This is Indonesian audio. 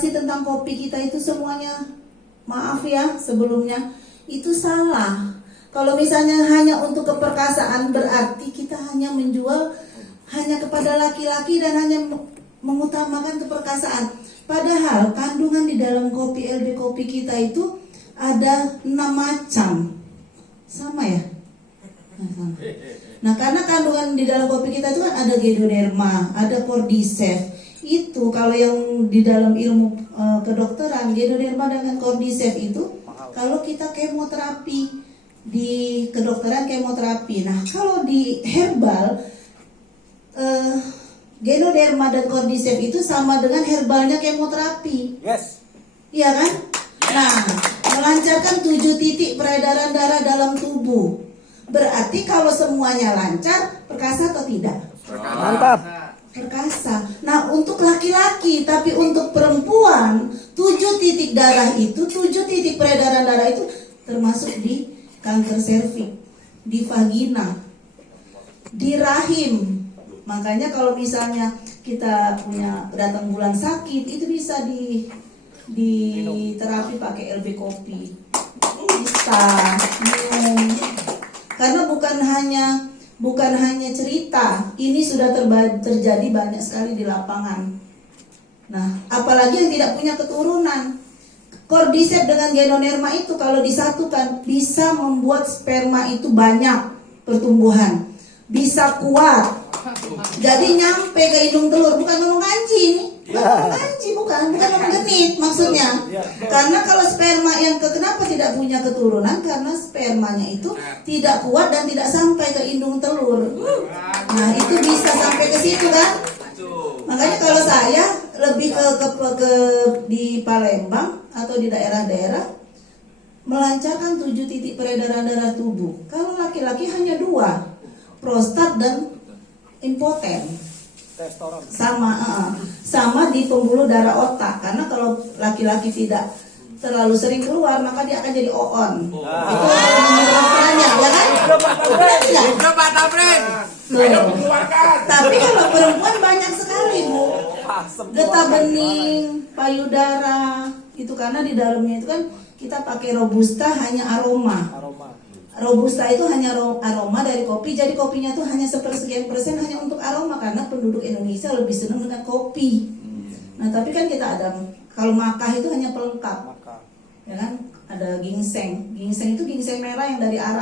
informasi tentang kopi kita itu semuanya, maaf ya sebelumnya, itu salah. Kalau misalnya hanya untuk keperkasaan berarti kita hanya menjual hanya kepada laki-laki dan hanya mengutamakan keperkasaan. Padahal kandungan di dalam kopi LB kopi kita itu ada 6 macam. Sama ya? Nah, karena kandungan di dalam kopi kita itu kan ada Ganoderma, ada Cordyceps. Itu kalau yang di dalam ilmu kedokteran, Ganoderma dengan Cordyceps itu kalau kita kemoterapi di kedokteran kemoterapi. Nah, kalau di herbal Ganoderma dan Cordyceps itu sama dengan herbalnya kemoterapi. Yes. Iya kan? Nah, melancarkan 7 titik peredaran darah dalam tubuh. Berarti kalau semuanya lancar, perkasa atau tidak? Mantap. Perkasa. Nah, untuk laki-laki, tapi untuk perempuan, 7 titik darah itu, 7 titik peredaran darah itu termasuk di kanker serviks, di vagina, di rahim. Makanya kalau misalnya kita punya datang bulan sakit, itu bisa di terapi pakai LB kopi. Bisa minum. Karena bukan hanya cerita, ini sudah terjadi banyak sekali di lapangan. Nah, apalagi yang tidak punya keturunan. Cordyceps dengan Ganoderma itu kalau disatukan bisa membuat sperma itu banyak pertumbuhan, bisa kuat. Jadi nyampe ke hidung telur, bukan ngomong kancing, bukan ngomong genit maksudnya. Karena kalau sperma yang kenapa tidak punya keturunan, karena spermanya itu tidak kuat dan tidak sampai ke hidung telur. Nah, itu bisa sampai ke situ kan? Makanya kalau saya lebih ke di Palembang atau di daerah-daerah melancarkan 7 titik peredaran darah tubuh. Kalau laki-laki hanya 2, prostat dan impoten. Sama di pembuluh darah otak. Karena kalau laki-laki tidak terlalu sering keluar, maka dia akan jadi on. Itu perannya, ya kan? Tapi kalau perempuan banyak sekali, Bu. Getah bening, payudara, itu karena di dalamnya itu kan kita pakai robusta hanya aroma. Robusta itu hanya aroma dari kopi, jadi kopinya tuh hanya sepersekian persen hanya untuk aroma karena penduduk Indonesia lebih senang dengan kopi. Nah, tapi kan kita ada kalau makah itu hanya pelengkap, ya kan? Ada ginseng. Ginseng itu ginseng merah yang dari Arab.